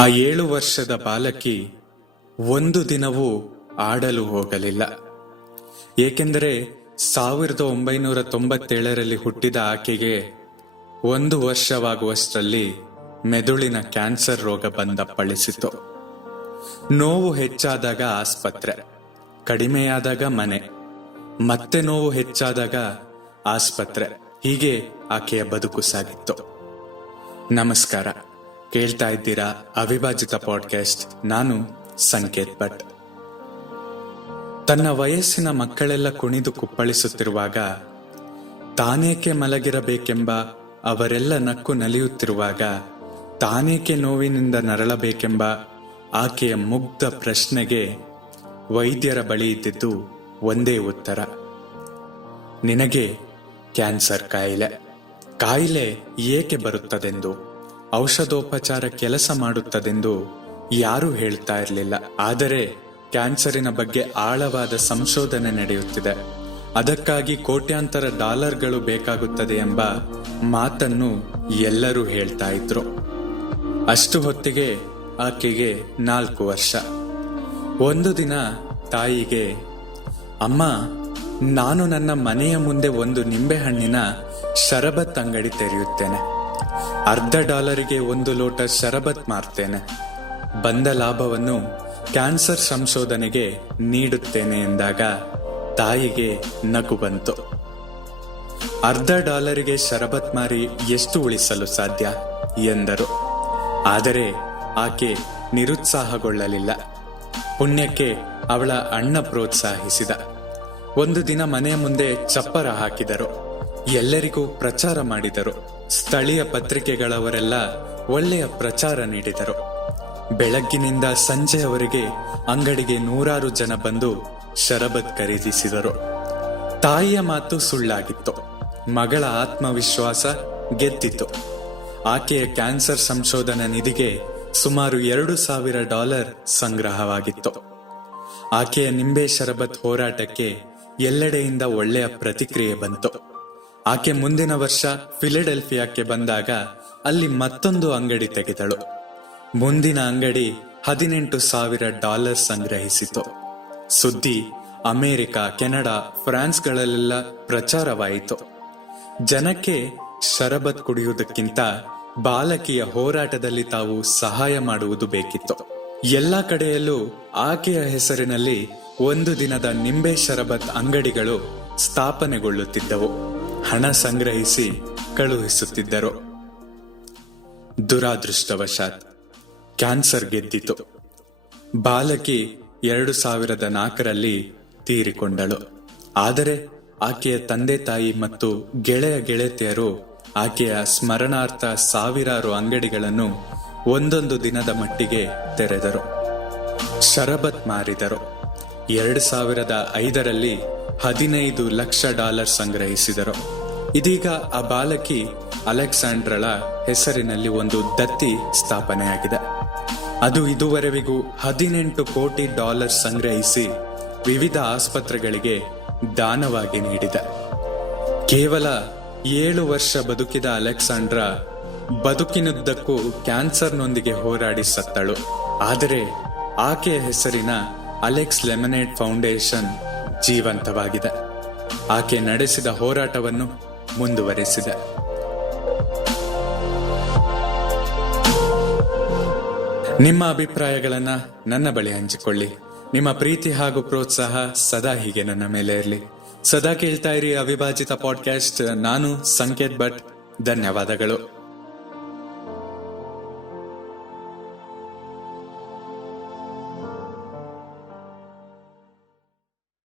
ಆ ಏಳು ವರ್ಷದ ಬಾಲಕಿ ಒಂದು ದಿನವೂ ಆಡಲು ಹೋಗಲಿಲ್ಲ. ಏಕೆಂದರೆ ಸಾವಿರದ ಒಂಬೈನೂರ ತೊಂಬತ್ತೇಳರಲ್ಲಿ ಹುಟ್ಟಿದ ಆಕೆಗೆ ಒಂದು ವರ್ಷವಾಗುವಷ್ಟರಲ್ಲಿ ಮೆದುಳಿನ ಕ್ಯಾನ್ಸರ್ ರೋಗ ಬಂದಪ್ಪಳಿಸಿತು ನೋವು ಹೆಚ್ಚಾದಾಗ ಆಸ್ಪತ್ರೆ, ಕಡಿಮೆಯಾದಾಗ ಮನೆ, ಮತ್ತೆ ನೋವು ಹೆಚ್ಚಾದಾಗ ಆಸ್ಪತ್ರೆ, ಹೀಗೆ ಆಕೆಯ ಬದುಕು ಸಾಗಿತ್ತು. ನಮಸ್ಕಾರ. ಕೇಳ್ತಾ ಇದ್ದೀರಾ ಅವಿಭಾಜಿತ ಪಾಡ್ಕಾಸ್ಟ್ ನಾನು ಸಂಕೇತ್ ಭಟ್. ತನ್ನ ವಯಸ್ಸಿನ ಮಕ್ಕಳೆಲ್ಲ ಕುಣಿದು ಕುಪ್ಪಳಿಸುತ್ತಿರುವಾಗ ತಾನೇಕೆ ಮಲಗಿರಬೇಕೆಂಬ ಅವರೆಲ್ಲ ನಕ್ಕು ನಲಿಯುತ್ತಿರುವಾಗ ತಾನೇಕೆ ನೋವಿನಿಂದ ನರಳಬೇಕೆಂಬ ಆಕೆಯ ಮುಗ್ಧ ಪ್ರಶ್ನೆಗೆ ವೈದ್ಯರ ಬಳಿ ಇದ್ದಿದ್ದು ಒಂದೇ ಉತ್ತರ. ನಿನಗೆ ಕ್ಯಾನ್ಸರ್ ಕಾಯಿಲೆ. ಕಾಯಿಲೆ ಏಕೆ ಬರುತ್ತದೆಂದು? ಔಷಧೋಪಚಾರ ಕೆಲಸ ಮಾಡುತ್ತದೆಂದು ಯಾರೂ ಹೇಳ್ತಾ ಇರಲಿಲ್ಲ. ಆದರೆ ಕ್ಯಾನ್ಸರಿನ ಬಗ್ಗೆ ಆಳವಾದ ಸಂಶೋಧನೆ ನಡೆಯುತ್ತಿದೆ. ಅದಕ್ಕಾಗಿ ಕೋಟ್ಯಾಂತರ ಡಾಲರ್ಗಳು ಬೇಕಾಗುತ್ತದೆ ಎಂಬ ಮಾತನ್ನು ಎಲ್ಲರೂ ಹೇಳ್ತಾ ಇದ್ರು. ಅಷ್ಟು ಹೊತ್ತಿಗೆ ಆಕೆಗೆ ನಾಲ್ಕು ವರ್ಷ. ಒಂದು ದಿನ ತಾಯಿಗೆ, ಅಮ್ಮ, ನಾನು ನನ್ನ ಮನೆಯ ಮುಂದೆ ಒಂದು ನಿಂಬೆಹಣ್ಣಿನ ಶರಬತ್ ಅಂಗಡಿ ತೆರೆಯುತ್ತೇನೆ. ಅರ್ಧ ಡಾಲರಿಗೆ ಒಂದು ಲೋಟ ಶರಬತ್ ಮಾರ್ತೇನೆ. ಬಂದ ಲಾಭವನ್ನು ಕ್ಯಾನ್ಸರ್ ಸಂಶೋಧನೆಗೆ ನೀಡುತ್ತೇನೆ ಎಂದಾಗ ತಾಯಿಗೆ ನಗು ಬಂತು. ಅರ್ಧ ಡಾಲರಿಗೆ ಶರಬತ್ ಮಾರಿ ಎಷ್ಟು ಉಳಿಸಲು ಸಾಧ್ಯ? ಎಂದರು. ಆದರೆ ಆಕೆ ನಿರುತ್ಸಾಹಗೊಳ್ಳಲಿಲ್ಲ. ಪುಣ್ಯಕ್ಕೆ ಅವಳ ಅಣ್ಣ ಪ್ರೋತ್ಸಾಹಿಸಿದ. ಒಂದು ದಿನ ಮನೆಯ ಮುಂದೆ ಚಪ್ಪರ ಹಾಕಿದರು. ಎಲ್ಲರಿಗೂ ಪ್ರಚಾರ ಮಾಡಿದರು. ಸ್ಥಳೀಯ ಪತ್ರಿಕೆಗಳವರೆಲ್ಲ ಒಳ್ಳೆಯ ಪ್ರಚಾರ ನೀಡಿದರು. ಬೆಳಗ್ಗಿನಿಂದ ಸಂಜೆಯವರೆಗೆ ಅಂಗಡಿಗೆ ನೂರಾರು ಜನ ಬಂದು ಶರಬತ್ ಖರೀದಿಸಿದರು. ತಾಯಿಯ ಮಾತು ಸುಳ್ಳಾಗಿತ್ತು. ಮಗಳ ಆತ್ಮವಿಶ್ವಾಸ ಗೆದ್ದಿತು ಆಕೆಯ ಕ್ಯಾನ್ಸರ್ ಸಂಶೋಧನಾ ನಿಧಿಗೆ ಸುಮಾರು ಎರಡು ಸಾವಿರ ಡಾಲರ್ ಸಂಗ್ರಹವಾಗಿತ್ತು. ಆಕೆಯ ನಿಂಬೆ ಶರಬತ್ ಹೋರಾಟಕ್ಕೆ ಎಲ್ಲೆಡೆಯಿಂದ ಒಳ್ಳೆಯ ಪ್ರತಿಕ್ರಿಯೆ ಬಂತು. ಆಕೆ ಮುಂದಿನ ವರ್ಷ ಫಿಲೆಡೆಲ್ಫಿಯಾಕ್ಕೆ ಬಂದಾಗ ಅಲ್ಲಿ ಮತ್ತೊಂದು ಅಂಗಡಿ ತೆಗೆದಳು. ಮುಂದಿನ ಅಂಗಡಿ ಹದಿನೆಂಟು ಸಾವಿರ ಡಾಲರ್ ಸಂಗ್ರಹಿಸಿತು. ಸುದ್ದಿ ಅಮೆರಿಕ, ಕೆನಡಾ, ಫ್ರಾನ್ಸ್ಗಳಲ್ಲೆಲ್ಲ ಪ್ರಚಾರವಾಯಿತು. ಜನಕ್ಕೆ ಶರಬತ್ ಕುಡಿಯುವುದಕ್ಕಿಂತ ಬಾಲಕಿಯ ಹೋರಾಟದಲ್ಲಿ ತಾವು ಸಹಾಯ ಮಾಡುವುದು ಬೇಕಿತ್ತು. ಎಲ್ಲ ಕಡೆಯಲ್ಲೂ ಆಕೆಯ ಹೆಸರಿನಲ್ಲಿ ಒಂದು ದಿನದ ನಿಂಬೆ ಶರಬತ್ ಅಂಗಡಿಗಳು ಸ್ಥಾಪನೆಗೊಳ್ಳುತ್ತಿದ್ದವು. ಹಣ ಸಂಗ್ರಹಿಸಿ ಕಳುಹಿಸುತ್ತಿದ್ದರು. ದುರಾದೃಷ್ಟವಶಾತ್ ಕ್ಯಾನ್ಸರ್ ಗೆದ್ದಿತು. ಬಾಲಕಿ ಎರಡು ಸಾವಿರದ ನಾಲ್ಕರಲ್ಲಿ ತೀರಿಕೊಂಡಳು. ಆದರೆ ಆಕೆಯ ತಂದೆ ತಾಯಿ ಮತ್ತು ಗೆಳೆಯ ಗೆಳತಿಯರು ಆಕೆಯ ಸ್ಮರಣಾರ್ಥ ಸಾವಿರಾರು ಅಂಗಡಿಗಳನ್ನು ಒಂದೊಂದು ದಿನದ ಮಟ್ಟಿಗೆ ತೆರೆದರು. ಶರಬತ್ ಮಾರಿದರು. ಎರಡು ಸಾವಿರದ ಐದರಲ್ಲಿ ಹದಿನೈದು ಲಕ್ಷ ಡಾಲರ್ ಸಂಗ್ರಹಿಸಿದರು. ಇದೀಗ ಆ ಬಾಲಕಿ ಅಲೆಕ್ಸಾಂಡ್ರಳ ಹೆಸರಿನಲ್ಲಿ ಒಂದು ದತ್ತಿ ಸ್ಥಾಪನೆಯಾಗಿದೆ. ಅದು ಇದುವರೆವಿಗೂ ಹದಿನೆಂಟು ಕೋಟಿ ಡಾಲರ್ ಸಂಗ್ರಹಿಸಿ ವಿವಿಧ ಆಸ್ಪತ್ರೆಗಳಿಗೆ ದಾನವಾಗಿ ನೀಡಿದೆ. ಕೇವಲ ಏಳು ವರ್ಷ ಬದುಕಿದ ಅಲೆಕ್ಸಾಂಡ್ರ ಬದುಕಿನುದ್ದಕ್ಕೂ ಕ್ಯಾನ್ಸರ್ನೊಂದಿಗೆ ಹೋರಾಡಿ ಸತ್ತಳು. ಆದರೆ ಆಕೆಯ ಹೆಸರಿನ ಅಲೆಕ್ಸ್ ಲೆಮನೇಟ್ ಫೌಂಡೇಶನ್ ಜೀವಂತವಾಗಿದೆ. ಆಕೆ ನಡೆಸಿದ ಹೋರಾಟವನ್ನು ಮುಂದುವರೆಸಿದೆ. ನಿಮ್ಮ ಅಭಿಪ್ರಾಯಗಳನ್ನ ನನ್ನ ಬಳಿ ಹಂಚಿಕೊಳ್ಳಿ. ನಿಮ್ಮ ಪ್ರೀತಿ ಹಾಗೂ ಪ್ರೋತ್ಸಾಹ ಸದಾ ಹೀಗೆ ನನ್ನ ಮೇಲೆ ಇರಲಿ. ಸದಾ ಕೇಳ್ತಾ ಇರಿ ಅವಿಭಾಜಿತ ಪಾಡ್ಕಾಸ್ಟ್ ನಾನು ಸಂಕೇತ್ ಭಟ್. ಧನ್ಯವಾದಗಳು.